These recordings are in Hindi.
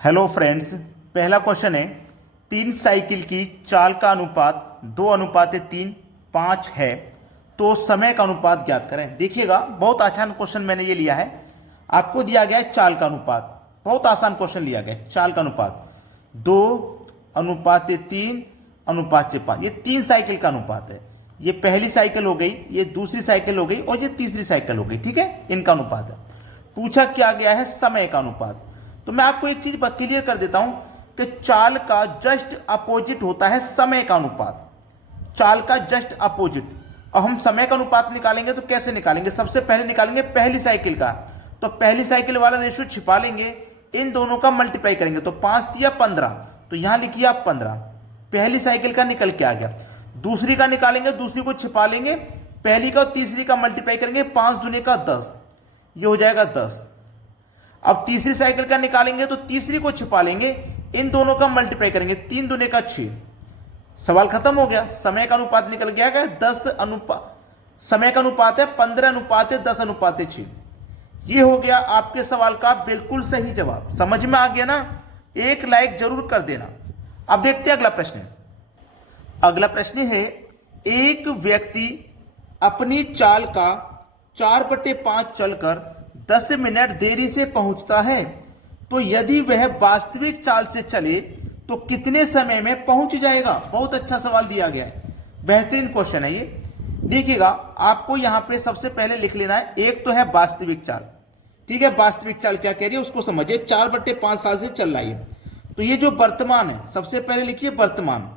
हेलो फ्रेंड्स, पहला क्वेश्चन है। तीन साइकिल की चाल का अनुपात 2:3 5 है, तो समय का अनुपात ज्ञात करें। देखिएगा, बहुत आसान क्वेश्चन मैंने ये लिया है। आपको दिया गया है चाल का अनुपात, बहुत आसान क्वेश्चन लिया गया है। चाल का अनुपात 2:3:5, ये तीन साइकिल का अनुपात है। ये पहली साइकिल हो गई, ये दूसरी साइकिल हो गई और ये तीसरी साइकिल हो गई। ठीक है, इनका अनुपात है। पूछा क्या गया है समय का अनुपात। तो मैं आपको एक चीज क्लियर कर देता हूं कि चाल का जस्ट अपोजिट होता है समय का अनुपात। चाल का जस्ट अपोजिट। और हम समय का अनुपात निकालेंगे तो कैसे निकालेंगे? सबसे पहले निकालेंगे पहली साइकिल का। तो पहली साइकिल वाला रेशियो छिपा लेंगे, इन दोनों का मल्टीप्लाई करेंगे तो 5 या 15, तो यहां लिखिए आप 15। पहली साइकिल का निकल के आ गया। दूसरी का निकालेंगे, दूसरी को छिपा लेंगे, पहली का और तीसरी का मल्टीप्लाई करेंगे, 5 दूने का 10, ये हो जाएगा 10। अब तीसरी साइकिल का निकालेंगे तो तीसरी को छिपा लेंगे, इन दोनों का मल्टीप्लाई करेंगे, 3 दूने का 6। सवाल खत्म हो गया। समय का अनुपात निकल गया है 10 अनुपात, समय का अनुपात है 15:10:6। ये हो गया आपके सवाल का बिल्कुल सही जवाब। समझ में आ गया ना? एक लाइक जरूर कर देना। अब देखते हैं अगला प्रश्न। अगला प्रश्न है, एक व्यक्ति अपनी चाल का 4/5 चलकर 10 मिनट देरी से पहुंचता है, तो यदि वह वास्तविक चाल से चले तो कितने समय में पहुंच जाएगा? बहुत अच्छा सवाल दिया गया है, बेहतरीन क्वेश्चन है ये। देखिएगा, आपको यहां पे सबसे पहले लिख लेना है, एक तो है वास्तविक चाल। ठीक है, वास्तविक चाल क्या कह रही है उसको समझिए। 4/5 साल से चल रही है, तो ये जो वर्तमान है, सबसे पहले लिखिए वर्तमान।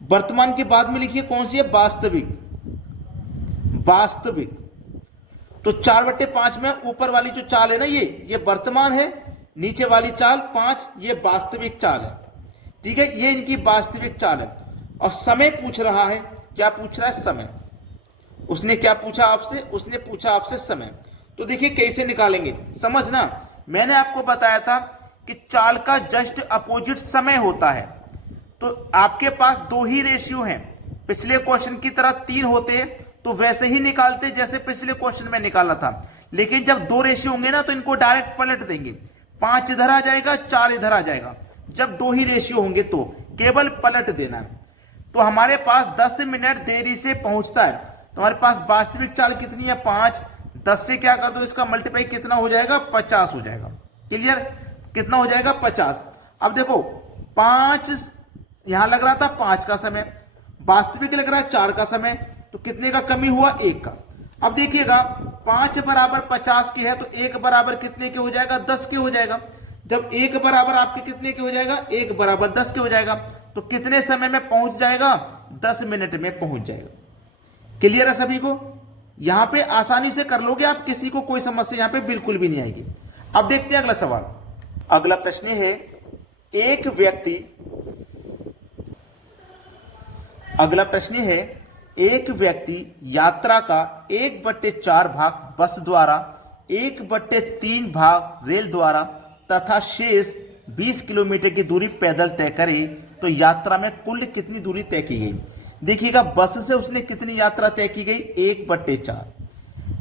वर्तमान के बाद में लिखिए कौन सी है? वास्तविक। वास्तविक। तो 4/5 में ऊपर वाली जो चाल है ना, ये वर्तमान है, नीचे वाली चाल 5, ये वास्तविक चाल है। ठीक है, ये इनकी वास्तविक चाल है। और समय पूछ रहा है, क्या पूछ रहा है? समय। उसने क्या पूछा आपसे? उसने पूछा आपसे समय। तो देखिए कैसे निकालेंगे, समझना। मैंने आपको बताया था कि चाल का जस्ट अपोजिट समय होता है। तो आपके पास दो ही रेशियो हैं। पिछले क्वेश्चन की तरह 3 होते तो वैसे ही निकालते जैसे पिछले क्वेश्चन में निकाला था। लेकिन जब दो रेशियो होंगे ना, तो इनको डायरेक्ट पलट देंगे। 5 इधर आ जाएगा, 4 इधर आ जाएगा। जब दो ही रेशियो होंगे तो केवल पलट देना है। तो हमारे पास 10 मिनट देरी से पहुंचता है, तो हमारे पास वास्तविक चाल कितनी है? 5। 10 से क्या कर दो, इसका मल्टीप्लाई कितना हो जाएगा? 50 हो जाएगा। क्लियर? कितना हो जाएगा? 50। अब देखो, 5 यहां लग रहा था 5 का समय, वास्तविक लग रहा है 4 का समय, तो कितने का कमी हुआ? 1 का। अब देखिएगा, 5 बराबर 50 की है, तो 1 बराबर कितने के हो जाएगा? 10 के हो जाएगा। जब 1 बराबर आपके कितने के हो जाएगा? 1 बराबर 10 के हो जाएगा। तो कितने समय में पहुंच जाएगा? 10 मिनट में पहुंच जाएगा। क्लियर है सभी को? यहां पे आसानी से कर लोगे आप, किसी को कोई समस्या यहां पे बिल्कुल भी नहीं आएगी। अब देखते हैं अगला सवाल। अगला प्रश्न है, एक व्यक्ति अगला प्रश्न है, एक व्यक्ति यात्रा का 1/4 भाग बस द्वारा, 1/3 भाग रेल द्वारा तथा शेष 20 किलोमीटर की दूरी पैदल तय करे, तो यात्रा में कुल कितनी दूरी तय की गई? देखिएगा, बस से उसने कितनी यात्रा तय की गई? 1/4।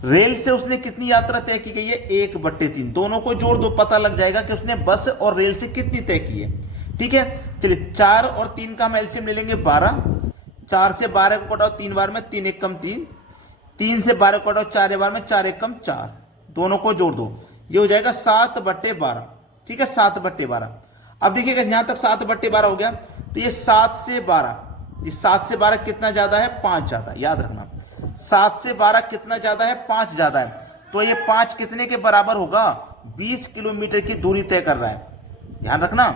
रेल से उसने कितनी यात्रा तय की गई है? 1/3। दोनों को जोड़ दो, पता लग जाएगा कि उसने बस और रेल से कितनी तय की है। ठीक है, चलिए 4 और 3 का हम एलसीएम ले लेंगे 12। 4 से 12 को कटाओ 3 बार में, 3 एक कम 3। 3 से 12 को कटाओ 4 बार में, 4 एक कम 4। दोनों को जोड़ दो, ये हो जाएगा 7/12। ठीक है, 7/12। अब देखिएगा, यहां तक 7/12 हो गया, तो ये 7 से 12, ये 7 से 12 कितना ज्यादा है? 5 ज्यादा। याद रखना, 7 से 12 कितना ज्यादा है? 5 ज्यादा है। तो ये 5 कितने के बराबर होगा? 20 किलोमीटर की दूरी तय कर रहा है। ध्यान रखना,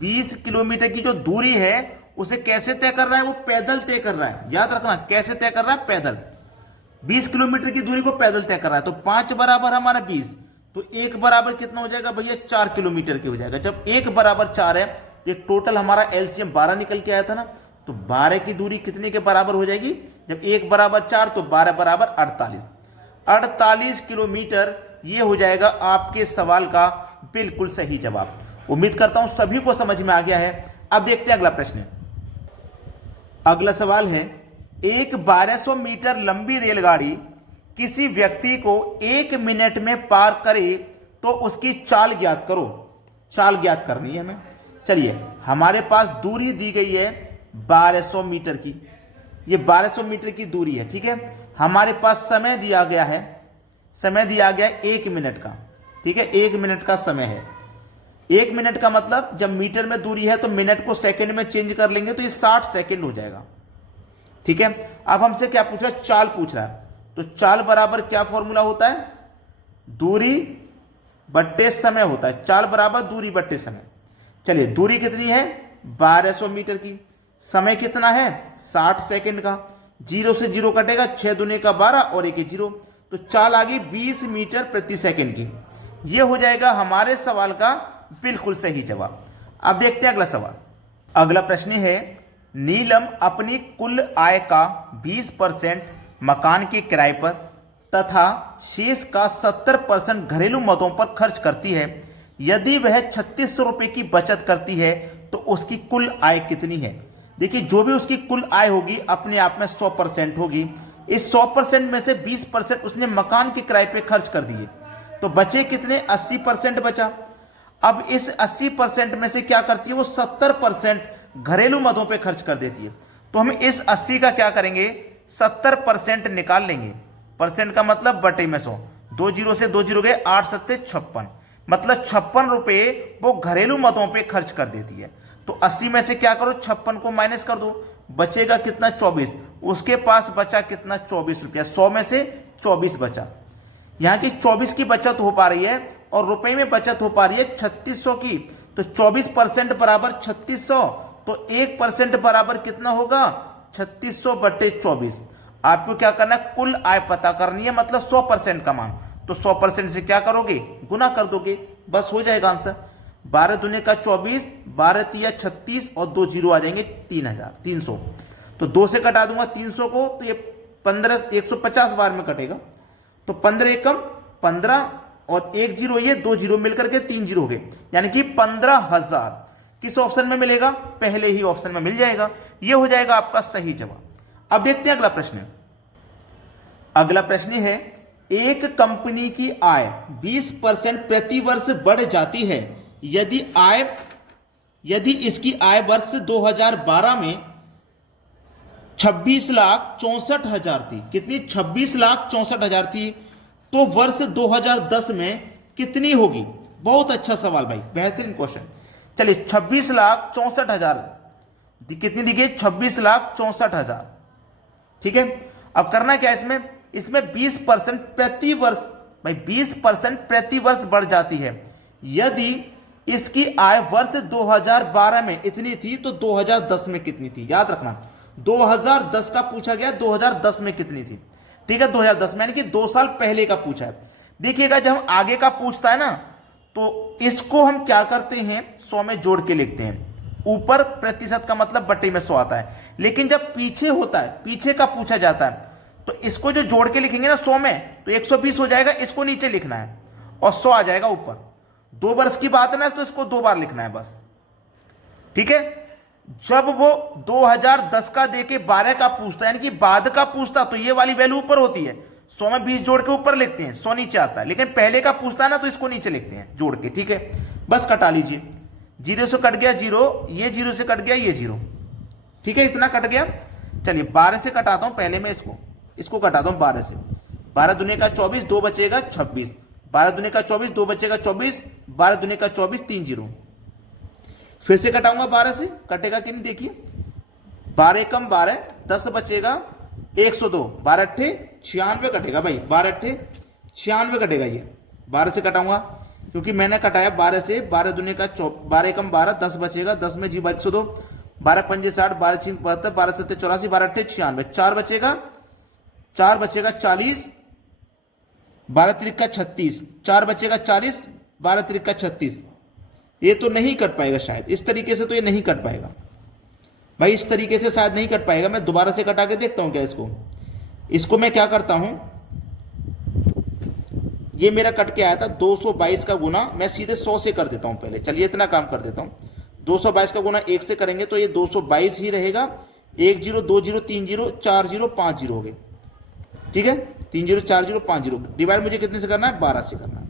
20 किलोमीटर की जो दूरी है उसे कैसे तय कर रहा है? वो पैदल तय कर रहा है। याद रखना, कैसे तय कर रहा है? पैदल। 20 किलोमीटर की दूरी को पैदल तय कर रहा है। तो 5 बराबर हमारा 20, तो 1 बराबर कितना हो जाएगा भैया? 4 किलोमीटर की हो जाएगा। जब 1 बराबर 4 है, ये टोटल हमारा एलसीएम 12 निकल के आया था ना, तो 12 की दूरी कितने के बराबर हो जाएगी? जब 1 बराबर 4, तो 12 बराबर 48। 48 किलोमीटर, ये हो जाएगा आपके सवाल का बिल्कुल सही जवाब। उम्मीद करता हूं सभी को समझ में आ गया है। अब देखते हैं अगला प्रश्न। अगला सवाल है, एक 1200 मीटर लंबी रेलगाड़ी किसी व्यक्ति को 1 मिनट में पार करे तो उसकी चाल ज्ञात करो। चाल ज्ञात करनी है हमें। चलिए, हमारे पास दूरी दी गई है 1200 मीटर की, ये 1200 मीटर की दूरी है, ठीक है। हमारे पास समय दिया गया है, समय दिया गया है 1 मिनट का, ठीक है, 1 मिनट का समय है। 1 मिनट का मतलब जब मीटर में दूरी है तो मिनट को सेकंड में चेंज कर लेंगे तो ये 60 सेकंड हो जाएगा, ठीक है। अब हमसे क्या पूछ रहा है, चाल पूछ रहा है, तो चाल बराबर क्या फॉर्मूला होता है, दूरी बट्टे समय होता है। चाल बराबर दूरी बट्टे समय। चलिए, दूरी कितनी है 1200 मीटर की, समय कितना है 60 सेकंड का, 0 से 0 कटेगा, 6 दूने का 12 और 1 0, तो चाल आ गई 20 मीटर प्रति सेकंड की। यह हो जाएगा हमारे सवाल का बिल्कुल सही जवाब। अब देखते हैं अगला सवाल। अगला प्रश्न है, नीलम अपनी कुल आय का 20% मकान के किराए पर तथा शेष का 70% घरेलू मदों पर खर्च करती है। यदि वह 3600 रुपये की बचत करती है तो उसकी कुल आय कितनी है। देखिए, जो भी उसकी कुल आय होगी अपने आप में 100% होगी। इस 100% में से 20% उसने मकान के किराए पे खर्च कर दिए, तो बचे कितने, 80% बचा। अब इस 80% में से क्या करती है वो 70% घरेलू मदों पे खर्च कर देती है। तो हम इस 80 का क्या करेंगे, 70% निकाल लेंगे। परसेंट का मतलब बटे में 100, 2 जीरो से 2 जीरो गए, 8 सत्ते 56, मतलब 56 रुपये वो घरेलू मदों पे खर्च कर देती है। तो 80 में से क्या करो, 56 को माइनस कर दो, बचेगा कितना 24। उसके पास बचा कितना 24 रुपया, 100 में से 24 बचा। यहाँ की 24 की बचत हो पा रही है और रुपए में बचत हो पा रही है 3600 की। तो 24% बराबर 3600, तो 1% बराबर कितना होगा 3600 बटे 24। आपको क्या करना है, कुल आय पता करनी है, मतलब 100% का मान। तो 100% से क्या करोगे, गुना कर दोगे, बस हो जाएगा आंसर। 12 दूने का 24, 12 तिया 36 और 2 जीरो आ जाएंगे 300। तो 2 से कटा दूंगा 300 को, तो ये 15 150 बार में कटेगा। तो 15 एकम 15 और 1 जीरो, ये 2 जीरो मिलकर के 3 जीरो हो गए, यानी कि 15,000। किस ऑप्शन में मिलेगा, पहले ही ऑप्शन में मिल जाएगा। ये हो जाएगा आपका सही जवाब। अब देखते हैं अगला प्रश्न। अगला प्रश्न है, एक कंपनी की आय 20% प्रति वर्ष बढ़ जाती है यदि इसकी आय वर्ष 2012 में 26,64,000 थी। कितनी, 26,64,000 थी, तो वर्ष 2010 में कितनी होगी। बहुत अच्छा सवाल भाई, बेहतरीन क्वेश्चन। चलिए, 26,64,000 कितनी दी गई, 26,64,000, ठीक है। अब करना क्या इसमें 20% प्रति वर्ष, भाई 20% प्रति वर्ष बढ़ जाती है। यदि इसकी आय वर्ष 2012 में इतनी थी तो 2010 में कितनी थी, याद रखना 2010 का पूछा गया, 2010 में कितनी थी, ठीक है। 2010 में यानी कि 2 साल पहले का पूछा है। देखिएगा, जब हम आगे का पूछता है ना, तो इसको हम क्या करते हैं, 100 में जोड़ के लिखते हैं। ऊपर प्रतिशत का मतलब बटे में 100 आता है। लेकिन जब पीछे होता है, पीछे का पूछा जाता है, तो इसको जो जोड़ के लिखेंगे ना 100 में, तो 120 हो जाएगा, इसको नीचे लिखना है और 100 आ जाएगा ऊपर। 2 वर्ष की बात है ना, तो इसको 2 बार लिखना है बस, ठीक है। जब वो 2010 का देके 12 का पूछता है, यानी कि बाद का पूछता, तो ये वाली वैल्यू ऊपर होती है, 100 में 20 जोड़ के ऊपर लिखते हैं, 100 नीचे आता है। लेकिन पहले का पूछता है ना, तो इसको नीचे लिखते हैं जोड़ के, ठीक है। बस कटा लीजिए, 0 से कट गया 0, ये 0 से कट गया ये 0, ठीक है, इतना कट गया। चलिए, 12 से कटाता हूं, पहले मैं इसको कटाता हूं 12 से। 12 दूने का 24, 2 बचेगा 26, 12 दूने का 24, 2 बचेगा 24, 12 दूने का 24, 3 जीरो। फिर से कटाऊंगा 12 से, कटेगा कि नहीं, देखिए 12 कम 12, 10 बचेगा 102, 12 अट्ठे 96 कटेगा भाई, 12 अट्ठे 96 कटेगा। ये 12 से कटाऊंगा क्योंकि मैंने कटाया 12 से। 12 दूने का 12 कम 12, 10 बचेगा, 10 में जी 102, 12 पंजे 60, 12 छीन 72, 12 सत्ते 84, 12 अट्ठे 96, 4 बचेगा 40, 12 त्रिका 36, 4 बचेगा 40, 12 त्रिका 36। ये तो नहीं कट पाएगा शायद, इस तरीके से तो ये नहीं कट पाएगा भाई, इस तरीके से शायद नहीं कट पाएगा। मैं दोबारा से कटा के देखता हूं क्या इसको मैं क्या करता हूं, ये मेरा कट के आया था 222 का गुना, मैं सीधे 100 से कर देता हूं पहले। चलिए, इतना काम कर देता हूं, 222 का गुना 1 से करेंगे तो ये 222 ही रहेगा। 1 zero 2 zero 3 zero 4 zero 5 zero हो गए, ठीक है। 3 जीरो 4 जीरो 5 जीरो। डिवाइड मुझे कितने से करना है, 12 से करना है।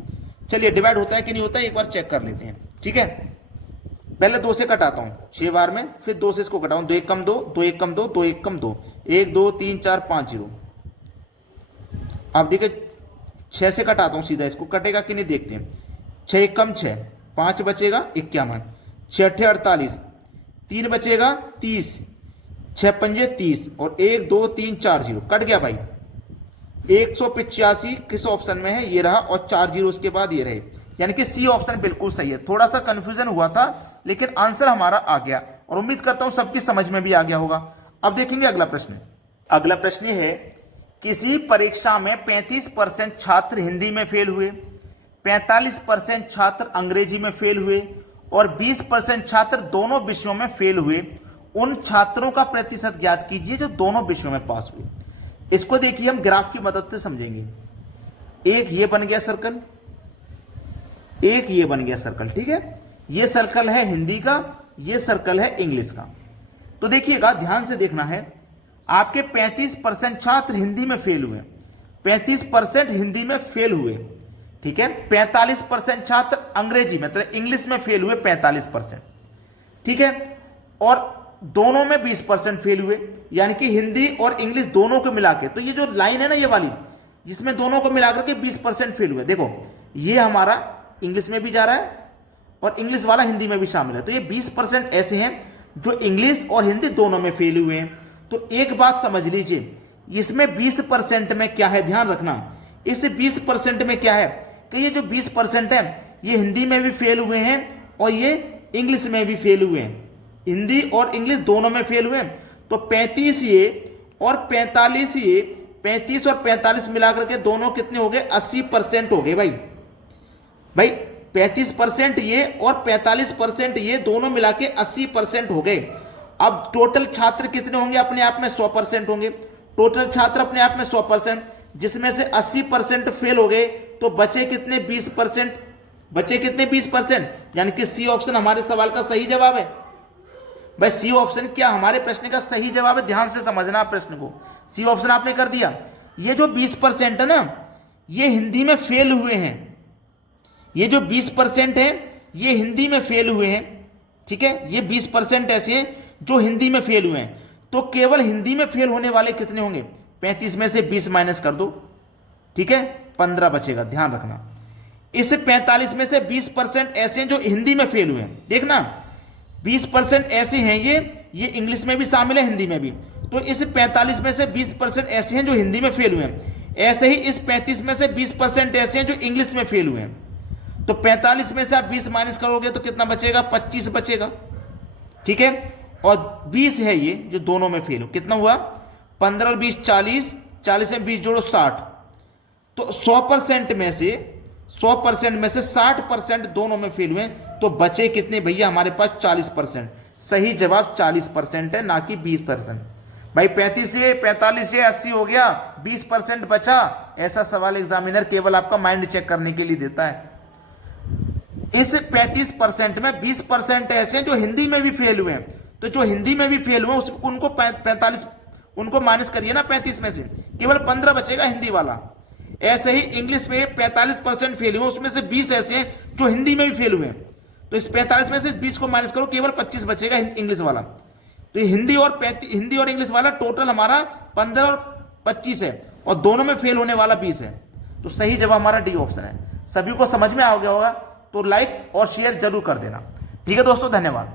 चलिए, डिवाइड होता है कि नहीं होता है एक बार चेक कर लेते हैं। ठीक है, पहले 2 से कटाता हूं 6 बार में, फिर 2 से इसको कटाऊं, 2 1 कम 2, 2 1 कम 2, 2 1 कम 2, 1 2 3 4 5 0। अब देखिए 6 से कटाता हूं सीधा, इसको कटेगा कि नहीं देखते हैं। 6 1 कम 6, 5 बचेगा 51, 6 8 48, 3 बचेगा 30, 6 पंजे 30 और 1 2 3 4 0 कट गया भाई। 185 किस ऑप्शन में है, ये रहा, और 4 जीरो उसके बाद ये रहे, यानी कि सी ऑप्शन बिल्कुल सही है। थोड़ा सा कंफ्यूजन हुआ था लेकिन आंसर हमारा आ गया, और उम्मीद करता हूं सबकी समझ में भी आ गया होगा। अब देखेंगे अगला प्रश्न। अगला प्रश्न है, किसी परीक्षा में 35% छात्र हिंदी में फेल हुए, 45% छात्र अंग्रेजी में फेल हुए और 20% छात्र दोनों विषयों में फेल हुए। उन छात्रों का प्रतिशत ज्ञात कीजिए जो दोनों विषयों में पास हुए। इसको देखिए हम ग्राफ की मदद से समझेंगे। एक ये बन गया सर्कल, एक ये बन गया सर्कल, ठीक है, ये सर्कल है हिंदी का, ये सर्कल है इंग्लिश का। तो देखिएगा, ध्यान से देखना है, आपके 35% छात्र हिंदी में फेल हुए, 35% हिंदी में फेल हुए, ठीक है, 45% छात्र अंग्रेजी में मतलब इंग्लिश में फेल हुए 45%, ठीक है, और दोनों में 20% फेल हुए, यानी कि हिंदी और इंग्लिश दोनों को मिला के। तो ये जो लाइन है ना ये वाली, जिसमें दोनों को मिलाकर के 20% फेल हुए, देखो ये हमारा इंग्लिश में भी जा रहा है और इंग्लिश वाला हिंदी में भी शामिल है। तो ये 20% ऐसे हैं जो इंग्लिश और हिंदी दोनों में फेल हुए हैं। तो एक बात समझ लीजिए, इसमें 20% में क्या है, ध्यान रखना, इस 20% में क्या है कि ये जो 20% है ये हिंदी में भी फेल हुए हैं और ये इंग्लिश में भी फेल हुए हैं, हिंदी और इंग्लिश दोनों में फेल हुए हैं। तो 35 ये और 45 ये, 35 और 45 मिलाकर के दोनों कितने हो गए, 80% हो गए भाई। 35% ये और 45% ये दोनों मिला के 80% हो गए। अब टोटल छात्र कितने होंगे, अपने आप में 100% होंगे। टोटल छात्र अपने आप में 100%, जिसमें से 80% फेल हो गए, तो बचे कितने, 20%। बचे कितने, 20%, यानी कि सी ऑप्शन हमारे सवाल का सही जवाब है। भाई सी ऑप्शन क्या हमारे प्रश्न का सही जवाब है, ध्यान से समझना प्रश्न को। सी ऑप्शन आपने कर दिया। ये जो 20% है ना, ये हिंदी में फेल हुए हैं, ये जो 20% है ये हिंदी में फेल हुए हैं, ठीक है, ये 20% ऐसे हैं जो हिंदी में फेल हुए हैं। तो केवल हिंदी में फेल होने वाले कितने होंगे, 35 में से 20 माइनस कर दो, ठीक है, 15 बचेगा, ध्यान रखना। इस 45 में से 20% ऐसे हैं जो हिंदी में फेल हुए हैं, देखना 20% ऐसे हैं, ये इंग्लिश में भी शामिल है, हिंदी में भी। तो इस 45 में से 20% ऐसे हैं जो हिंदी में फेल हुए हैं। ऐसे ही इस 35 में से 20% ऐसे हैं जो इंग्लिश में फेल हुए हैं। तो 45 में से आप 20 माइनस करोगे तो कितना बचेगा, 25 बचेगा, ठीक है, और 20 है ये जो दोनों में फेल हो, कितना हुआ, 15 और 20 40, 40 में 20 जोड़ो 60। तो 100% में से 60% दोनों में फेल हुए, तो बचे कितने भैया हमारे पास, 40%। सही जवाब 40% है, ना कि 20%। भाई 35 से 45 से 80 हो गया, 20% बचा। ऐसा सवाल एग्जामिनर केवल आपका माइंड चेक करने के लिए देता है। इस 35% में 20% ऐसे हैं जो हिंदी में भी फेल हुए हैं। तो जो हिंदी में भी फेल हुए उनको 45 उनको माइनस करिए ना 35 में से, केवल 15 बचेगा हिंदी वाला। ऐसे ही इंग्लिश में 45% फेल हुए, उसमें से 20 ऐसे हैं जो हिंदी में भी फेल हुए हैं। तो इस 45 में से 20 को माइनस करो, केवल 25 बचेगा इंग्लिश वाला। तो हिंदी और इंग्लिश वाला टोटल हमारा 15 और 25 है, और दोनों में फेल होने वाला 20 है। तो सही जवाब हमारा डी ऑप्शन है। सभी को समझ में आ गया होगा, तो लाइक और शेयर जरूर कर देना। ठीक है दोस्तों, धन्यवाद।